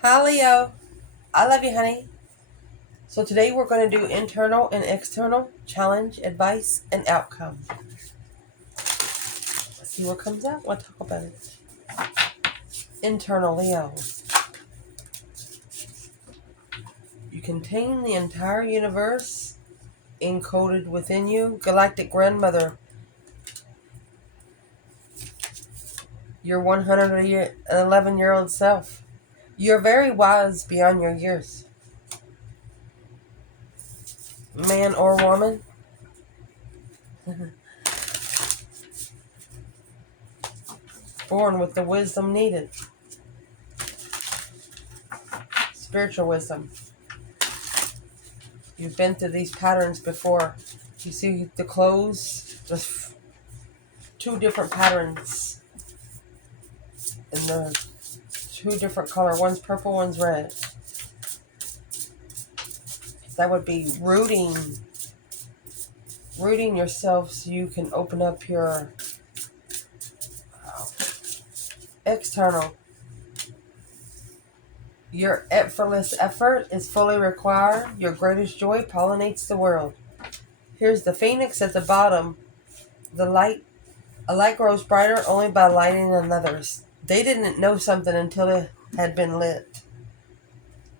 Hi, Leo. I love you, honey. So today we're going to do internal and external challenge, advice, and outcome. Let's see what comes out. We'll talk about it. Internal, Leo. You contain the entire universe encoded within you. Galactic grandmother. Your 111-year-old self. You're very wise beyond your years. Man or woman. Born with the wisdom needed. Spiritual wisdom. You've been through these patterns before. You see the clothes, the two different patterns, and the two different color. One's purple, one's red. That would be rooting yourself so you can open up your external. Your effortless effort is fully required. Your greatest joy pollinates the world. Here's the phoenix at the bottom. A light grows brighter only by lighting another's. They didn't know something until it had been lit.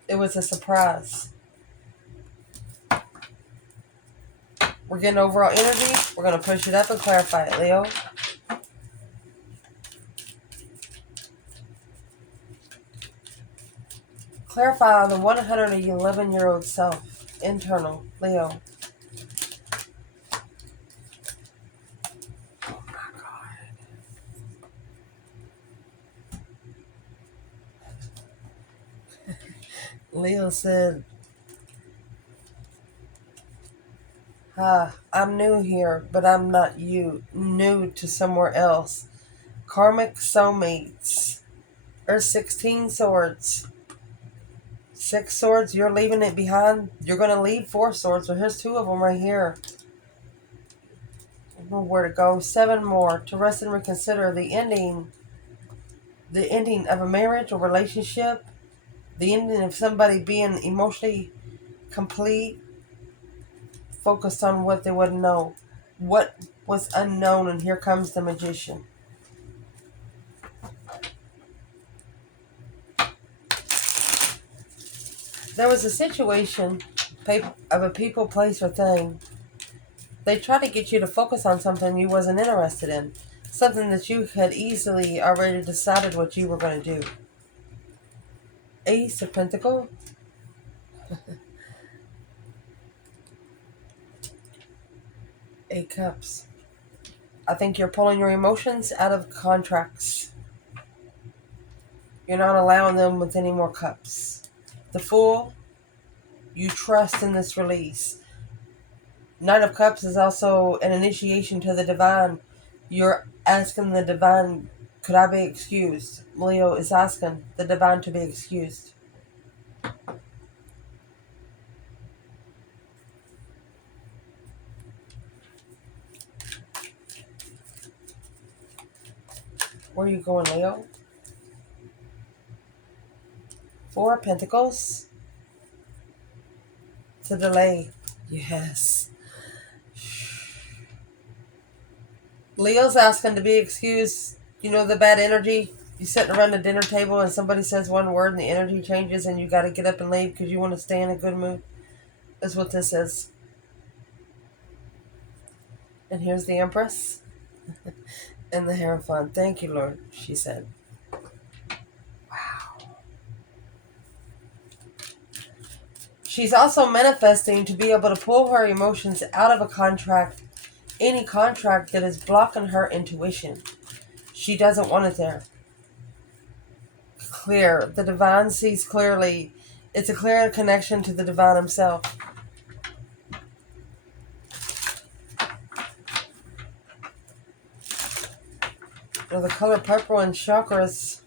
It was a surprise. We're getting overall energy. We're going to push it up and clarify it, Leo. Clarify the 111-year-old self. Internal, Leo. Oh my God. Leo said, I'm new here, but I'm not you. New to somewhere else. Karmic soulmates. There's 16 swords. 6 swords, you're leaving it behind. You're going to leave 4 swords, so here's 2 of them right here. I don't know where to go. 7 more. To rest and reconsider the ending of a marriage or relationship. The ending of somebody being emotionally complete. Focused on what they wouldn't know. What was unknown, and here comes the magician. There was a situation of a people, place, or thing. They tried to get you to focus on something you wasn't interested in. Something that you had easily already decided what you were going to do. Ace of Pentacles. 8 Cups. I think you're pulling your emotions out of contracts. You're not allowing them with any more cups. The Fool. You trust in this release. Knight of Cups is also an initiation to the divine. You're asking the divine, could I be excused? Leo is asking the divine to be excused. Where are you going, Leo? 4 of Pentacles. To delay. Yes. Leo's asking to be excused. You know the bad energy? You sitting around the dinner table and somebody says one word and the energy changes and you got to get up and leave because you want to stay in a good mood. That's what this is. And here's the Empress. And the Hierophant. Thank you, Lord, she said. Wow. She's also manifesting to be able to pull her emotions out of a contract, any contract that is blocking her intuition. She doesn't want it there. Clear. The divine sees clearly. It's a clear connection to the divine himself. Now the color purple and chakras,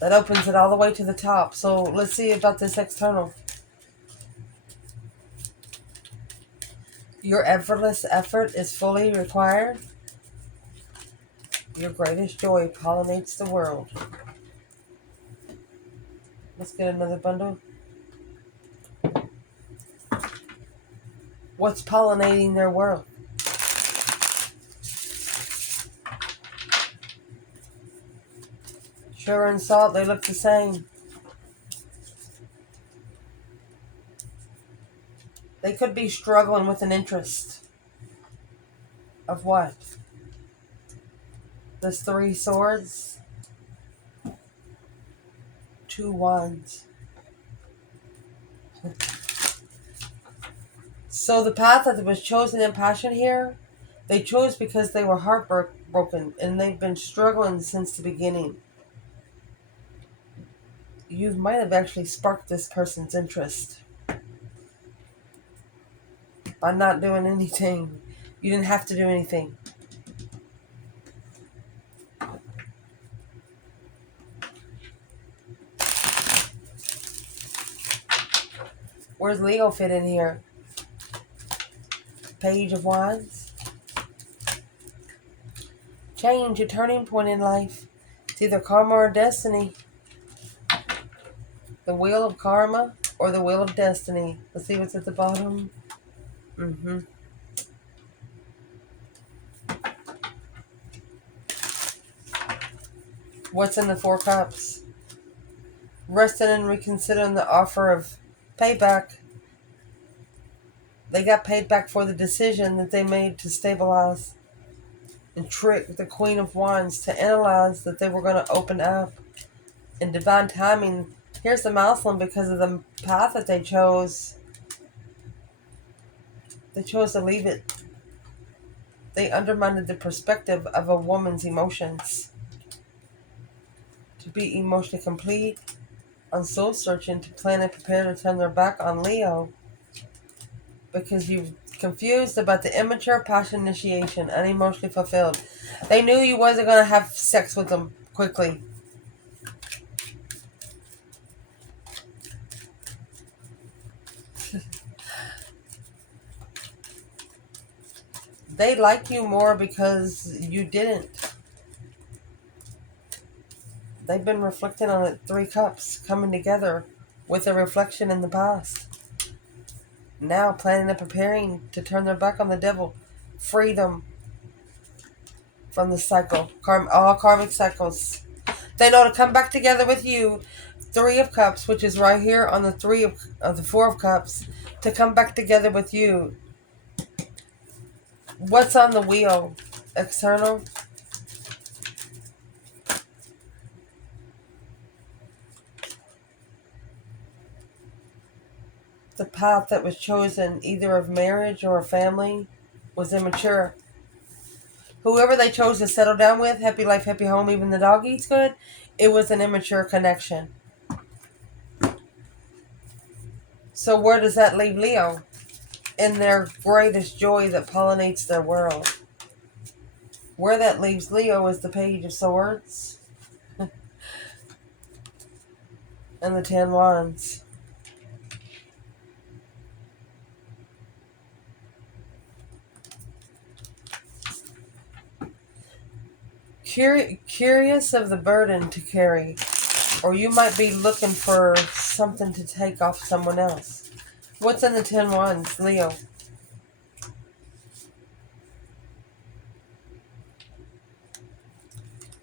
that opens it all the way to the top. So let's see about this external. Your effortless effort is fully required. Your greatest joy pollinates the world. Let's get another bundle. What's pollinating their world? Sugar and salt, they look the same. They could be struggling with an interest. Of what? There's 3 swords. 2 wands. So the path that was chosen in passion here, they chose because they were heartbroken and they've been struggling since the beginning. You might have actually sparked this person's interest by not doing anything. You didn't have to do anything. Where's Leo fit in here? Page of Wands. Change, a turning point in life. It's either karma or destiny. The wheel of karma or the wheel of destiny. Let's see what's at the bottom. What's in the 4 cups? Resting and reconsidering the offer of payback. They got paid back for the decision that they made to stabilize and trick the Queen of Wands to analyze that they were going to open up. In divine timing, here's the milestone because of the path that they chose. They chose to leave it. They undermined the perspective of a woman's emotions. To be emotionally complete, on soul searching, to plan and prepare to turn their back on Leo. Because you're confused about the immature passion initiation, unemotionally fulfilled. They knew you wasn't going to have sex with them quickly. They like you more because you didn't. They've been reflecting on it. 3 cups coming together with a reflection in the past. Now planning and preparing to turn their back on the devil. Freedom from the cycle. All karmic cycles. They know to come back together with you. 3 of Cups, which is right here on the 4 of Cups, to come back together with you. What's on the wheel? External. The path that was chosen, either of marriage or a family, was immature. Whoever they chose to settle down with, happy life, happy home, even the dog eats good, it was an immature connection. So where does that leave Leo? In their greatest joy that pollinates their world. Where that leaves Leo is the Page of Swords and the 10 Wands. Curious of the burden to carry, or you might be looking for something to take off someone else. What's in the 10 Wands, Leo?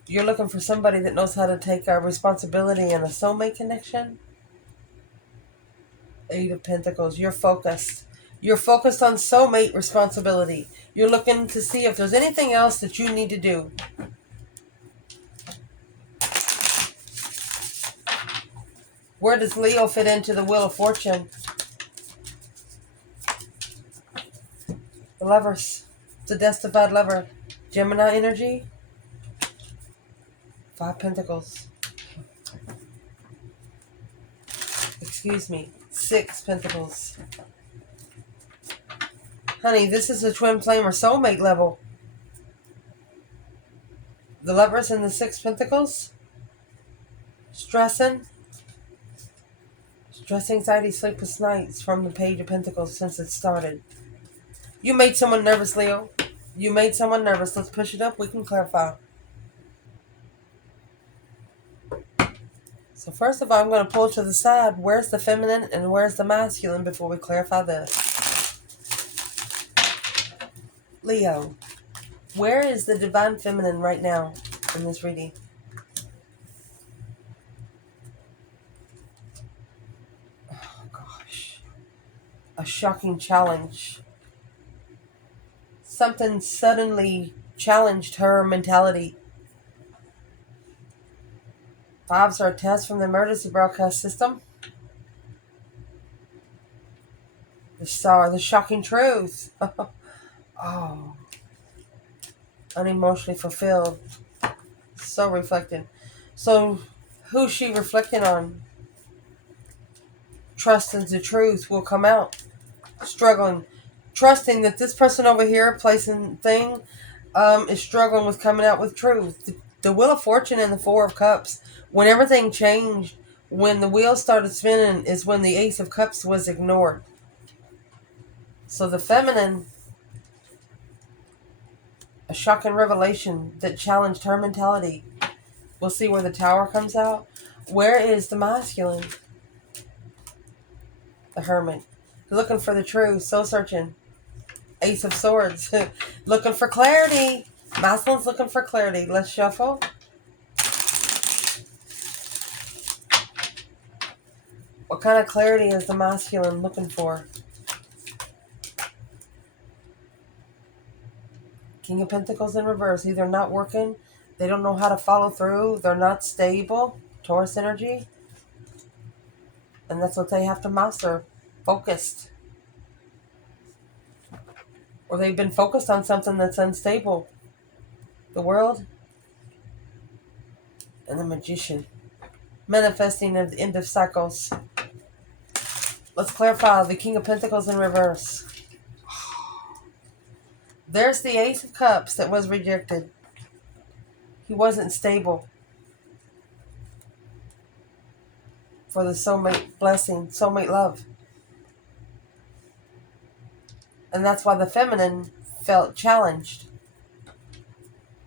You're looking for somebody that knows how to take responsibility in a soulmate connection. 8 of Pentacles. You're focused. You're focused on soulmate responsibility. You're looking to see if there's anything else that you need to do. Where does Leo fit into the Wheel of Fortune? The Lovers. The Death-Defied Lover. Gemini energy. 5 Pentacles. Excuse me. 6 Pentacles. Honey, this is a twin flame or soulmate level. The Lovers and the 6 Pentacles. Stress, anxiety, sleepless nights from the Page of Pentacles since it started. You made someone nervous, Leo. You made someone nervous. Let's push it up. We can clarify. So first of all, I'm going to pull to the side. Where's the feminine and where's the masculine before we clarify this? Leo, where is the divine feminine right now in this reading? Oh gosh. A shocking challenge. Something suddenly challenged her mentality. Fives are a test from the emergency broadcast system. The star, the shocking truth. Oh, unemotionally fulfilled. So reflecting. So, who's she reflecting on? Trusting the truth will come out. Struggling. Trusting that this person over here, placing thing, is struggling with coming out with truth. The Wheel of Fortune and the Four of Cups. When everything changed, when the wheel started spinning, is when the Ace of Cups was ignored. So the feminine, a shocking revelation that challenged her mentality. We'll see where the Tower comes out. Where is the masculine? The Hermit. Looking for the truth, soul searching. Ace of Swords. Looking for clarity. Masculine's looking for clarity. Let's shuffle. What kind of clarity is the masculine looking for? King of Pentacles in reverse. Either not working, they don't know how to follow through, they're not stable. Taurus energy. And that's what they have to master. Focused. Or they've been focused on something that's unstable. The World. And the Magician. Manifesting at the end of cycles. Let's clarify the King of Pentacles in reverse. There's the Ace of Cups that was rejected. He wasn't stable for the soulmate blessing, soulmate love. And that's why the feminine felt challenged.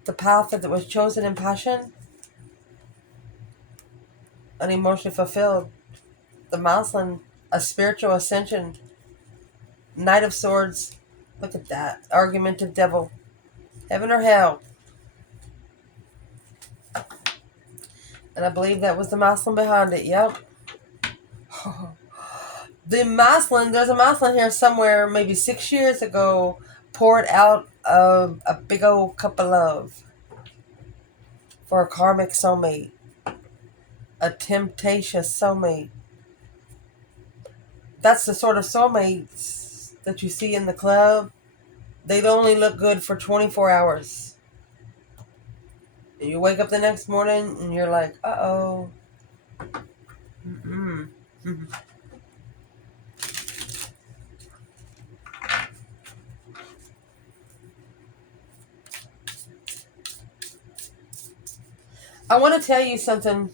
The path that was chosen in passion, unemotionally fulfilled. The masculine, a spiritual ascension. Knight of Swords. Look at that. Argumentative devil. Heaven or hell. And I believe that was the masculine behind it. Yep. The masculine, there's a masculine here somewhere, maybe 6 years ago, poured out of a big old cup of love for a karmic soulmate. A temptatious soulmate. That's the sort of soulmates that you see in the club. They'd only look good for 24 hours. And you wake up the next morning and you're like, uh-oh. Mm-mm. I want to tell you something.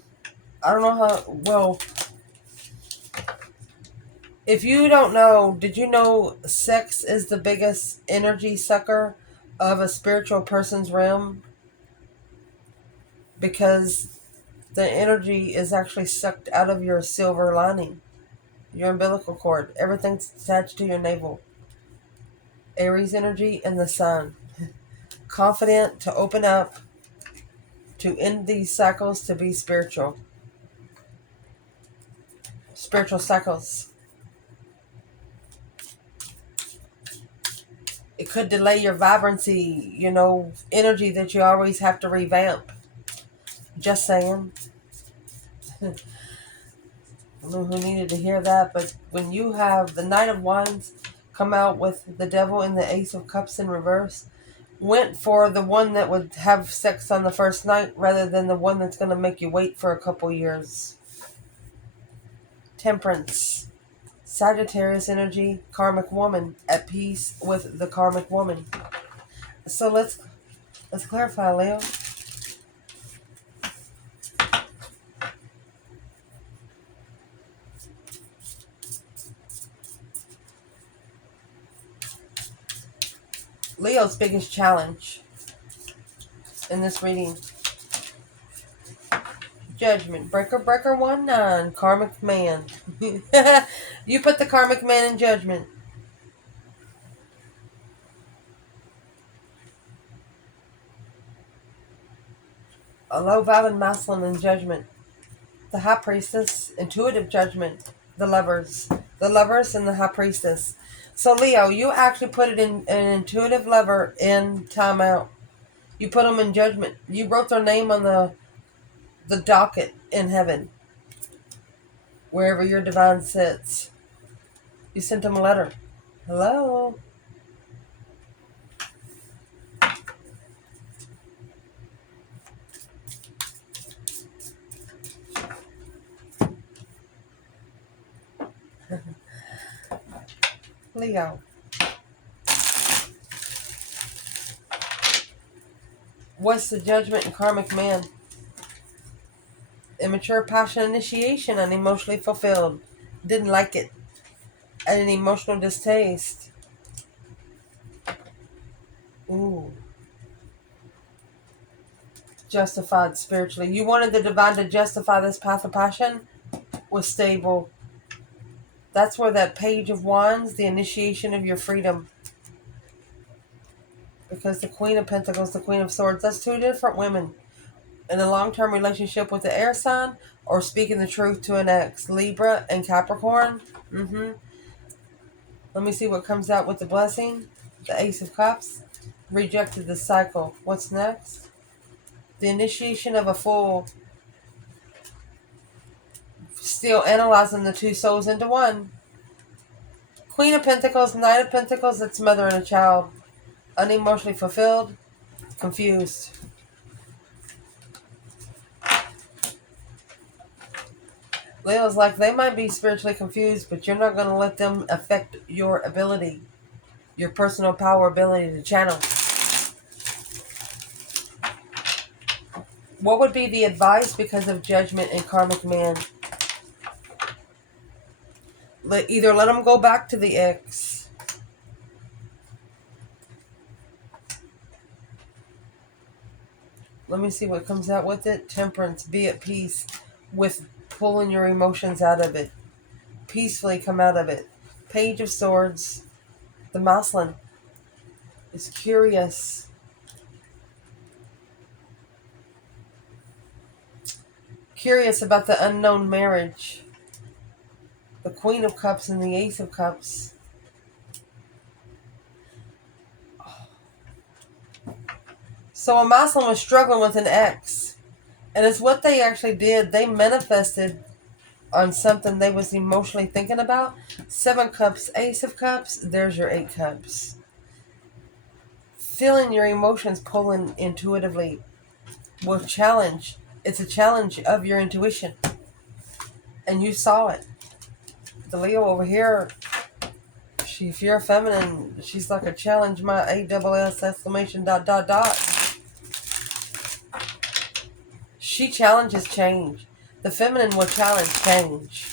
I don't know how, well, if you don't know, did you know sex is the biggest energy sucker of a spiritual person's realm? Because the energy is actually sucked out of your silver lining, your umbilical cord. Everything's attached to your navel. Aries energy and the sun. Confident to open up, to end these cycles, to be spiritual. Spiritual cycles. It could delay your vibrancy, energy that you always have to revamp. Just saying. I don't know who needed to hear that, but when you have the Knight of Wands come out with the Devil and the Ace of Cups in reverse, went for the one that would have sex on the first night rather than the one that's going to make you wait for a couple years. Temperance. Sagittarius energy, karmic woman, at peace with the karmic woman. So let's clarify, Leo. Leo's biggest challenge in this reading. Judgment. Breaker, breaker, 1-9. Karmic man. You put the karmic man in judgment. A low vibing masculine in judgment. The high priestess, intuitive judgment. The lovers. The lovers and the high priestess. So Leo, you actually put it in an intuitive lover in timeout. You put them in judgment. You wrote their name on the docket in heaven, wherever your divine sits. You sent them a letter. Hello? Leo. What's the judgment in karmic man? Immature passion initiation, unemotionally fulfilled. Didn't like it. And an emotional distaste. Ooh. Justified spiritually. You wanted the divine to justify this path of passion? Was stable. That's where that page of wands, the initiation of your freedom. Because the Queen of Pentacles, the Queen of Swords, that's two different women. In a long-term relationship with the air sign, or speaking the truth to an ex. Libra and Capricorn. Let me see what comes out with the blessing. The Ace of Cups. Rejected the cycle. What's next? The initiation of a full. Still analyzing the two souls into one. Queen of Pentacles, Knight of Pentacles, that's mother and a child. Unemotionally fulfilled. Confused. Leo's like, they might be spiritually confused, but you're not going to let them affect your ability. Your personal power ability to channel. What would be the advice because of judgment and karmic man? Either let them go back to the ex. Let me see what comes out with it. Temperance. Be at peace with pulling your emotions out of it. Peacefully come out of it. Page of Swords. The masculine is curious. Curious about the unknown marriage. The Queen of Cups and the Ace of Cups. So a masculine was struggling with an ex. And it's what they actually did. They manifested on something they was emotionally thinking about. 7 Cups, Ace of Cups, there's your 8 Cups. Feeling your emotions pulling intuitively will challenge. It's a challenge of your intuition. And you saw it. The Leo over here, if you're feminine, she's like a challenge my ASS exclamation ... She challenges change. The feminine will challenge change.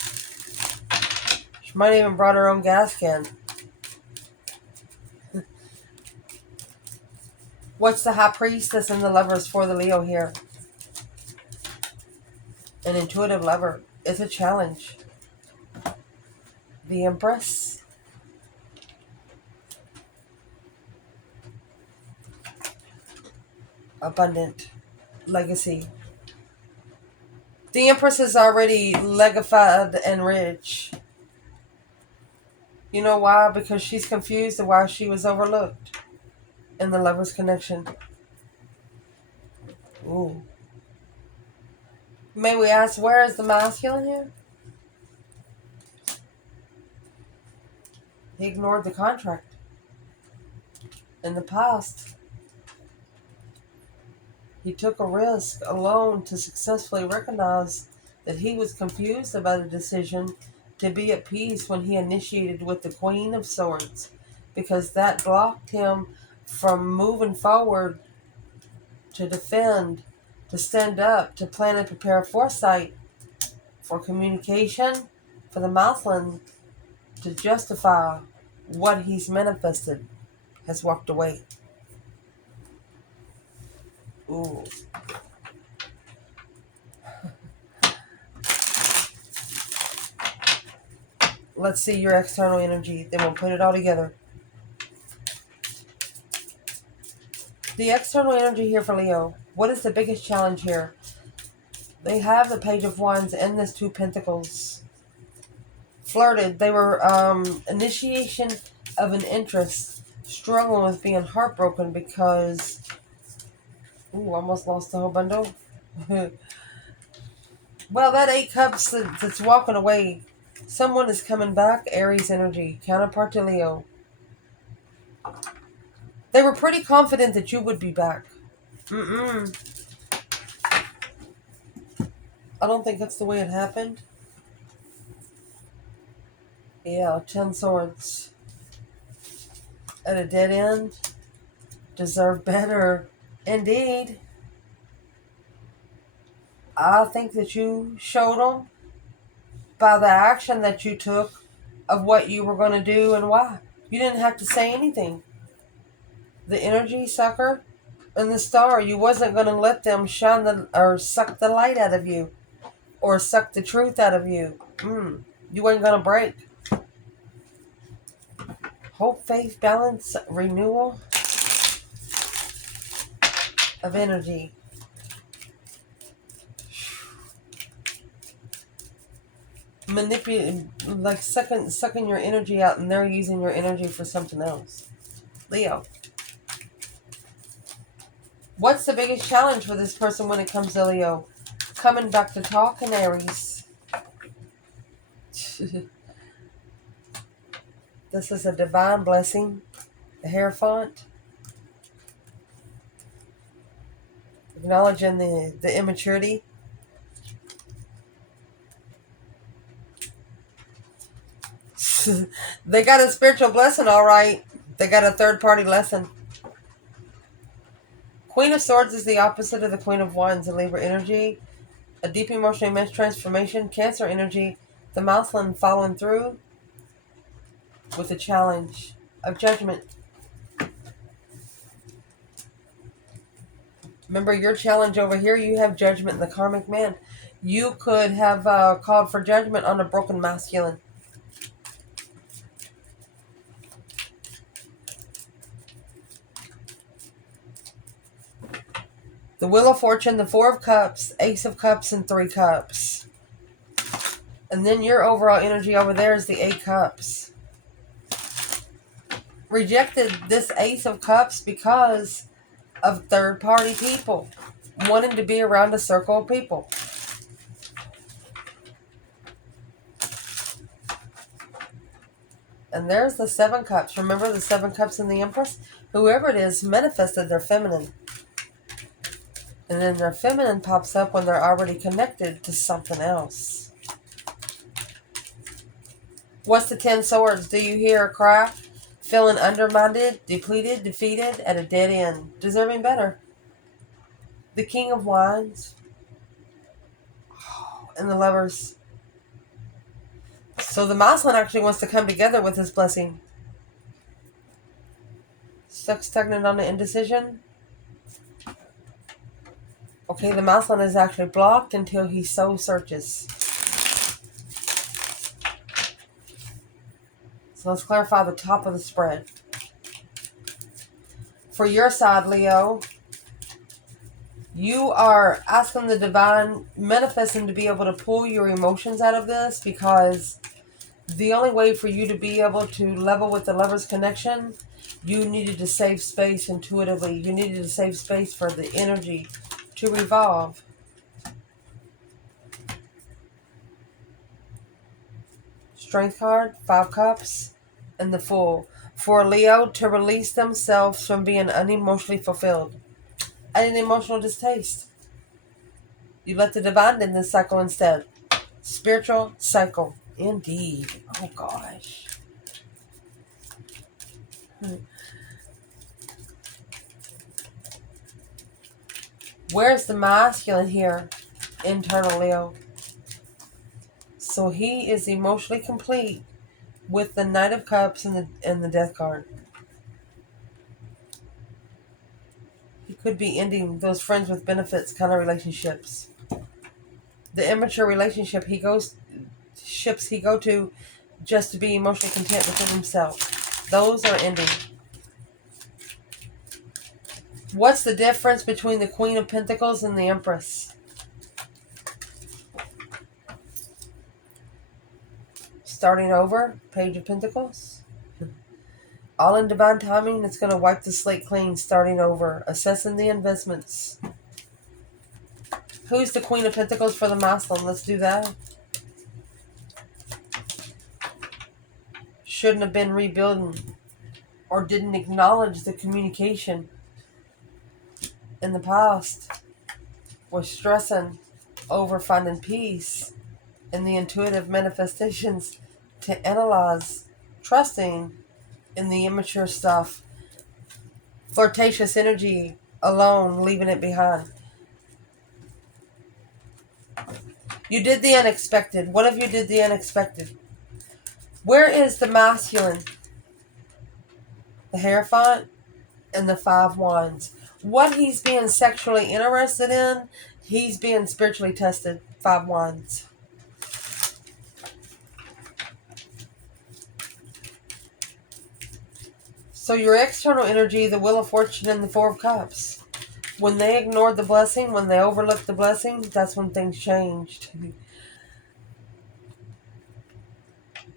She might even brought her own gas can. What's the High Priestess and the Lovers for the Leo here? An intuitive lover. It's a challenge. The Empress. Abundant. Legacy. The Empress is already legified and rich. You know why? Because she's confused of why she was overlooked in the Lover's connection. Ooh. May we ask, where is the masculine here? He ignored the contract. In the past, he took a risk alone to successfully recognize that he was confused about a decision to be at peace when he initiated with the Queen of Swords, because that blocked him from moving forward to defend, to stand up, to plan and prepare foresight for communication, for the masculine to justify what he's manifested, has walked away. Ooh. Let's see your external energy. Then we'll put it all together. The external energy here for Leo. What is the biggest challenge here? They have the Page of Wands and this Two Pentacles. Flirted. They were initiation of an interest. Struggling with being heartbroken because... Ooh, almost lost the whole bundle. Well, that 8 Cups that's walking away. Someone is coming back. Aries energy. Counterpart to Leo. They were pretty confident that you would be back. I don't think that's the way it happened. Yeah, 10 Swords. At a dead end. Deserve better. Indeed. I think that you showed them by the action that you took of what you were going to do and why. You didn't have to say anything. The energy sucker and the star, you wasn't going to let them shine or suck the light out of you or suck the truth out of you. You ain't going to break. Hope, faith, balance, renewal of energy. Manipulating, like sucking your energy out, and they're using your energy for something else. Leo. What's the biggest challenge for this person when it comes to Leo? Coming back to talk in Aries. This is a divine blessing. The Hierophant. Acknowledging the immaturity. They got a spiritual blessing, all right. They got a third-party lesson. Queen of Swords is the opposite of the Queen of Wands in Libra energy. A deep emotional immense transformation. Cancer energy. The Mouseland following through with the challenge of judgment. Remember your challenge over here, you have judgment in the karmic man. You could have called for judgment on a broken masculine. The Wheel of Fortune, the Four of Cups, Ace of Cups, and 3 Cups. And then your overall energy over there is the 8 Cups. Rejected this Ace of Cups because of third-party people. Wanting to be around a circle of people. And there's the 7 Cups. Remember the 7 Cups and the Empress? Whoever it is manifested their feminine. And then their feminine pops up when they're already connected to something else. What's the 10 Swords? Do you hear a cry? Feeling undermined, depleted, defeated, at a dead end. Deserving better. The King of Wands. And the Lovers. So the Mouseland actually wants to come together with this blessing. Stuck stagnant on the indecision. Okay, the Mouseland is actually blocked until he so searches. So let's clarify the top of the spread. For your side, Leo, you are asking the divine, manifesting to be able to pull your emotions out of this, because the only way for you to be able to level with the Lover's connection, you needed to save space intuitively. You needed to save space for the energy to revolve. Strength card, 5 Cups, and the Fool. For Leo to release themselves from being unemotionally fulfilled. And an emotional distaste. You let the divine in this cycle instead. Spiritual cycle. Indeed. Oh gosh. Where's the masculine here? Internal Leo. So he is emotionally complete with the Knight of Cups and the Death card. He could be ending those friends with benefits kind of relationships. The immature relationship he go to just to be emotionally content within himself. Those are ending. What's the difference between the Queen of Pentacles and the Empress? Starting over, Page of Pentacles. All in divine timing, it's going to wipe the slate clean, starting over, assessing the investments. Who's the Queen of Pentacles for the masculine? Let's do that. Shouldn't have been rebuilding or didn't acknowledge the communication in the past. Was stressing over finding peace in the intuitive manifestations to analyze, trusting in the immature stuff. Flirtatious energy alone, leaving it behind. You did the unexpected. What if you did the unexpected? Where is the masculine? The Hierophant and the Five Wands. What he's being sexually interested in, he's being spiritually tested. Five Wands. So your external energy, the Wheel of Fortune and the Four of Cups. When they ignored the blessing, when they overlooked the blessing, that's when things changed.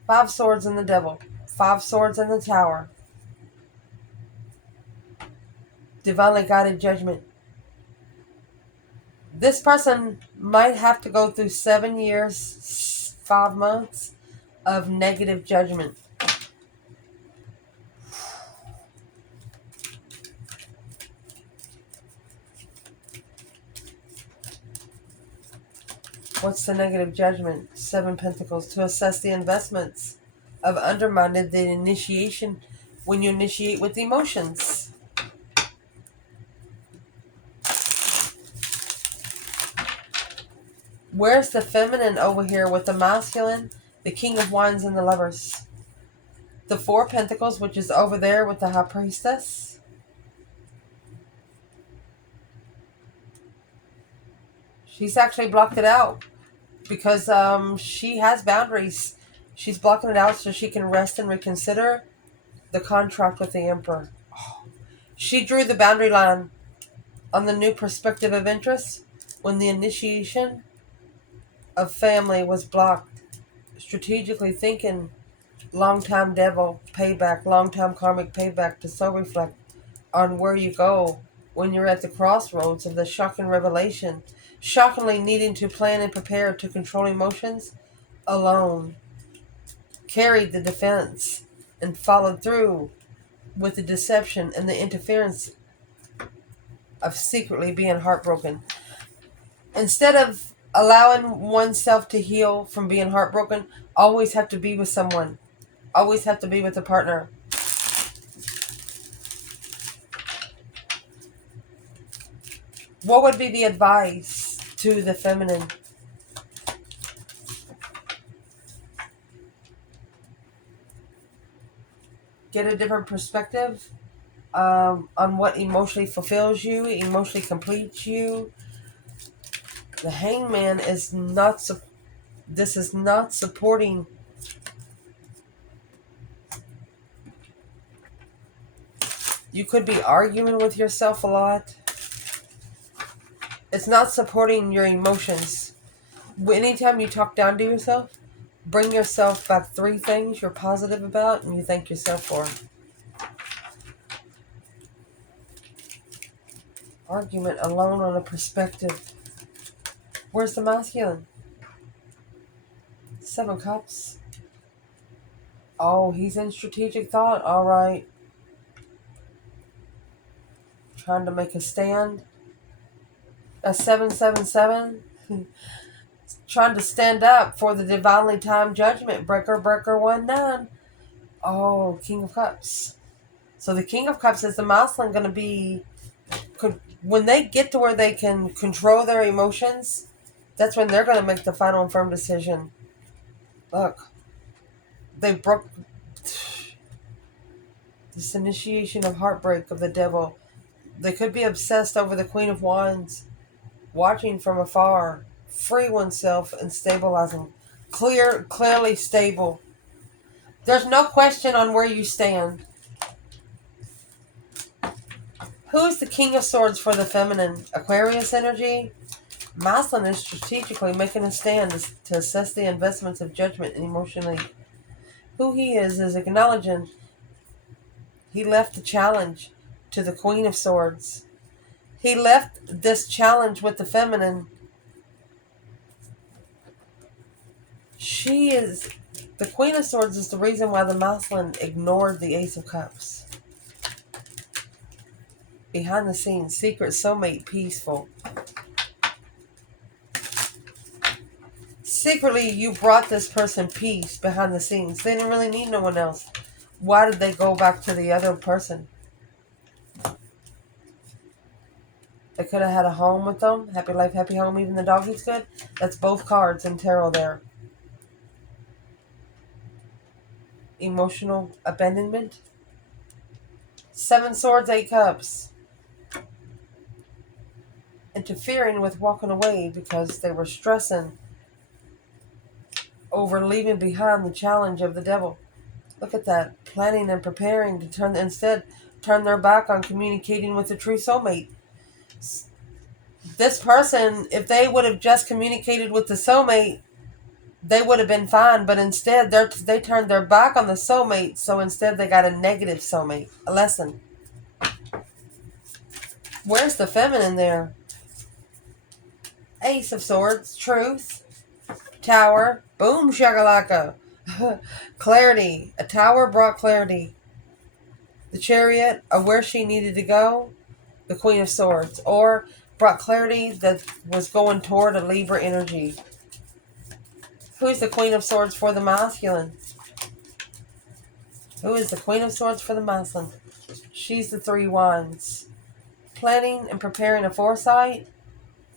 Five Swords and the Devil. Five Swords and the Tower. Divinely guided judgment. This person might have to go through 7 years, 5 months of negative judgment. What's the negative judgment? 7 Pentacles. To assess the investments of undermined the initiation when you initiate with emotions. Where's the feminine over here with the masculine, the King of Wands, and the Lovers? The Four Pentacles, which is over there with the High Priestess. She's actually blocked it out because she has boundaries. She's blocking it out so she can rest and reconsider the contract with the Emperor. She drew the boundary line on the new perspective of interest when the initiation of family was blocked. Strategically thinking, long-time devil payback, long-time karmic payback to so reflect on where you go when you're at the crossroads of the shocking revelation, shockingly needing to plan and prepare to control emotions alone. Carried the defense and followed through with the deception and the interference of secretly being heartbroken. Instead of allowing oneself to heal from being heartbroken, always have to be with someone. Always have to be with a partner. What would be the advice to the feminine? Get a different perspective on what emotionally fulfills you, emotionally completes you. The Hangman is not. This is not supporting. You could be arguing with yourself a lot. It's not supporting your emotions. Anytime you talk down to yourself, bring yourself back 3 things you're positive about and you thank yourself for. Argument alone on a perspective. Where's the masculine? 7 Cups. Oh, he's in strategic thought. All right. Trying to make a stand. A 777. Trying to stand up for the divinely timed judgment. Breaker 19. Oh, King of Cups. So the King of Cups is the masculine going to be... When they get to where they can control their emotions, that's when they're going to make the final and firm decision. Look. They broke... This initiation of heartbreak of the devil. They could be obsessed over the Queen of Wands. Watching from afar. Free oneself and stabilizing. Clearly stable. There's no question on where you stand. Who is the King of Swords for the feminine? Aquarius energy. Masculine is strategically making a stand to assess the investments of judgment and emotionally. Who he is acknowledging he left the challenge to the Queen of Swords. He left this challenge with the feminine. The Queen of Swords is the reason why the masculine ignored the Ace of Cups. Behind the scenes, secret soulmate, peaceful. Secretly, you brought this person peace behind the scenes. They didn't really need no one else. Why did they go back to the other person? They could have had a home with them. Happy life, happy home, even the doggy's good. That's both cards in tarot there. Emotional abandonment. 7 swords, 8 cups. Interfering with walking away because they were stressing over leaving behind the challenge of the devil. Look at that. Planning and preparing to instead turn their back on communicating with the true soulmate. This person, if they would have just communicated with the soulmate, they would have been fine. But instead, they turned their back on the soulmate. So instead, they got a negative soulmate. A lesson. Where's the feminine there? Ace of Swords. Truth. Tower. Boom shakalaka. Clarity. A tower brought clarity. The Chariot of where she needed to go. The Queen of Swords. Or brought clarity that was going toward a Libra energy. Who's the Queen of Swords for the masculine? Who is the Queen of Swords for the masculine? She's the 3 wands. Planning and preparing a foresight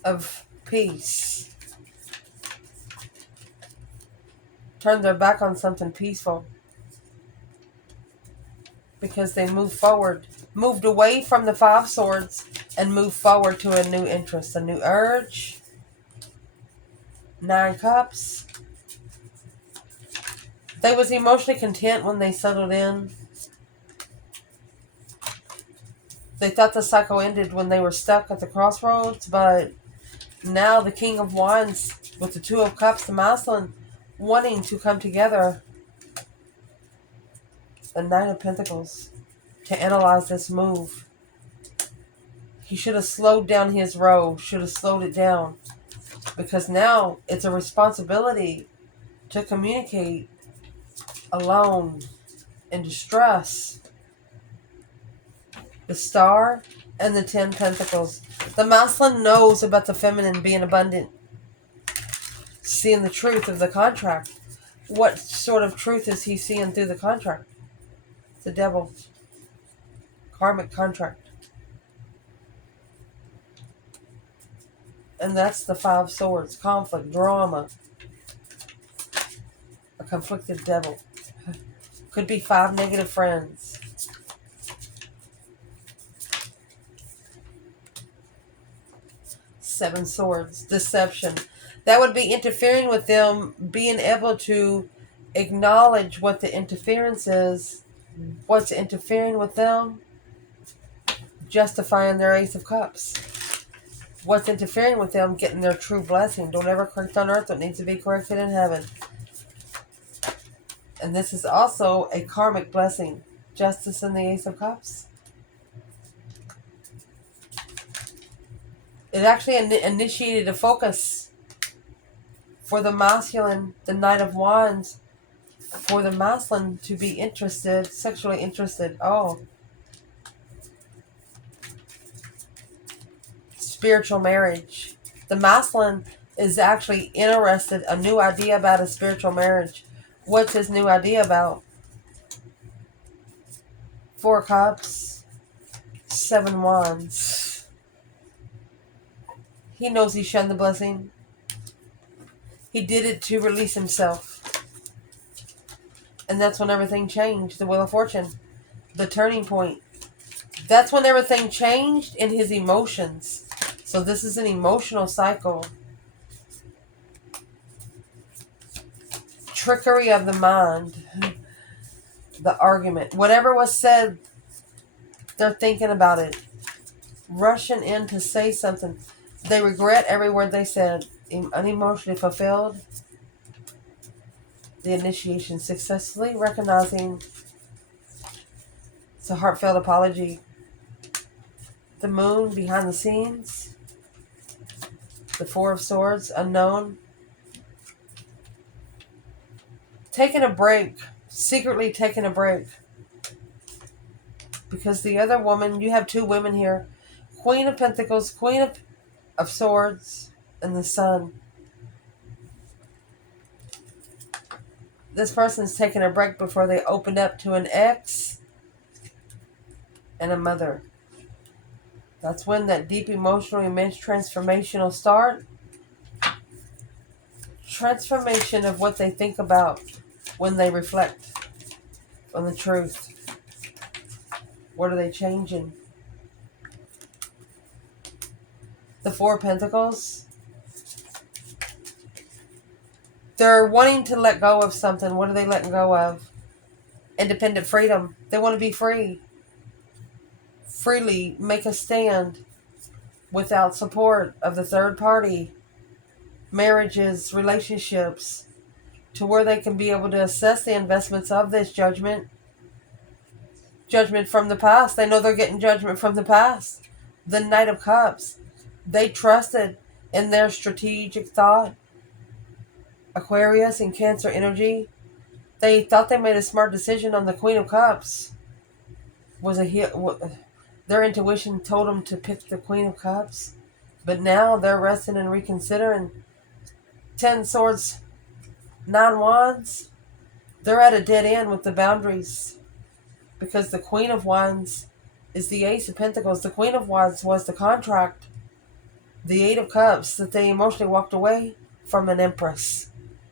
of peace. Turned their back on something peaceful. Because they moved forward. Moved away from the 5 swords and moved forward to a new interest, a new urge. 9 cups. They was emotionally content when they settled in. They thought the cycle ended when they were stuck at the crossroads, but now the King of Wands with the 2 of Cups, the masculine, wanting to come together. The Knight of Pentacles to analyze this move. He should have slowed down his row, should have slowed it down, because now it's a responsibility to communicate alone in distress. The Star and the 10 Pentacles. The masculine knows about the feminine being abundant. Seeing the truth of the contract. What sort of truth is he seeing through the contract? The Devil. Karmic contract. And that's the 5 swords. Conflict, drama. A conflicted devil. Could be 5 negative friends. Seven swords. Deception. That would be interfering with them being able to acknowledge what the interference is. What's interfering with them? Justifying their Ace of Cups. What's interfering with them getting their true blessing? Don't ever correct on earth what needs to be corrected in heaven. And this is also a karmic blessing. Justice in the Ace of Cups. It actually initiated a focus for the masculine, the Knight of Wands, for the masculine to be interested, sexually interested. Oh. Spiritual marriage. The masculine is actually interested, a new idea about a spiritual marriage. What's his new idea about? 4 cups, 7 wands. He knows he shunned the blessing. He did it to release himself. And that's when everything changed. The Wheel of Fortune. The turning point. That's when everything changed in his emotions. So this is an emotional cycle. Trickery of the mind. the argument. Whatever was said, they're thinking about it. Rushing in to say something. They regret every word they said. Unemotionally fulfilled. The initiation successfully. Recognizing it's a heartfelt apology. The moon behind the scenes. The Four of Swords. Unknown. Taking a break. Secretly taking a break. Because the other woman, you have two women here. Queen of Pentacles, Queen of Swords, and the Sun. This person's taking a break before they opened up to an ex and a mother. That's when that deep emotional, immense transformation will start. Transformation of what they think about when they reflect on the truth. What are they changing? The Four of Pentacles. They're wanting to let go of something. What are they letting go of? Independent freedom. They want to be free. Freely make a stand without support of the third party. Marriages, relationships, to where they can be able to assess the investments of this judgment. Judgment from the past. They know they're getting judgment from the past. The Knight of Cups. They trusted in their strategic thought. Aquarius and Cancer energy. They thought they made a smart decision on the Queen of Cups. Their intuition told them to pick the Queen of Cups. But now they're resting and reconsidering. 10 Swords, 9 Wands. They're at a dead end with the boundaries. Because the Queen of Wands is the Ace of Pentacles. The Queen of Wands was the contract. The Eight of Cups that they emotionally walked away from an Empress.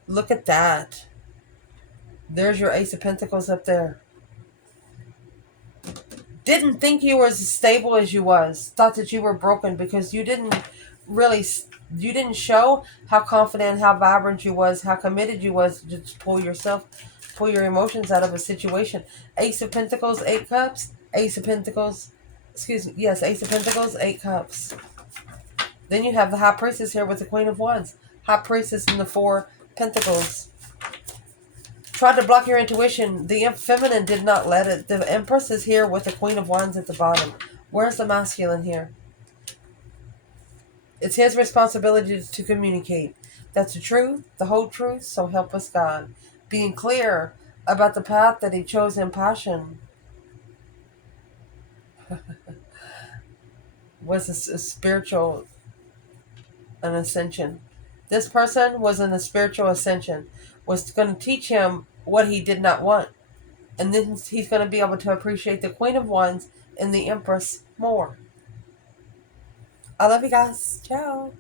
Look at that. There's your Ace of Pentacles up there. Didn't think you were as stable as you was. Thought that you were broken because you didn't show how confident, how vibrant you was, how committed you was to just pull your emotions out of a situation. Ace of Pentacles, 8 Cups. Ace of Pentacles, Ace of Pentacles, 8 Cups. Then you have the High Priestess here with the Queen of Wands. High Priestess and the 4 Pentacles. Tried to block your intuition. The feminine did not let it. The Empress is here with the Queen of Wands at the bottom. Where's the masculine here? It's his responsibility to communicate. That's the truth, the whole truth, so help us God. Being clear about the path that he chose in passion. Was a spiritual an ascension. This person was in a spiritual ascension. Was going to teach him what he did not want. And then he's going to be able to appreciate the Queen of Wands and the Empress more. I love you guys. Ciao.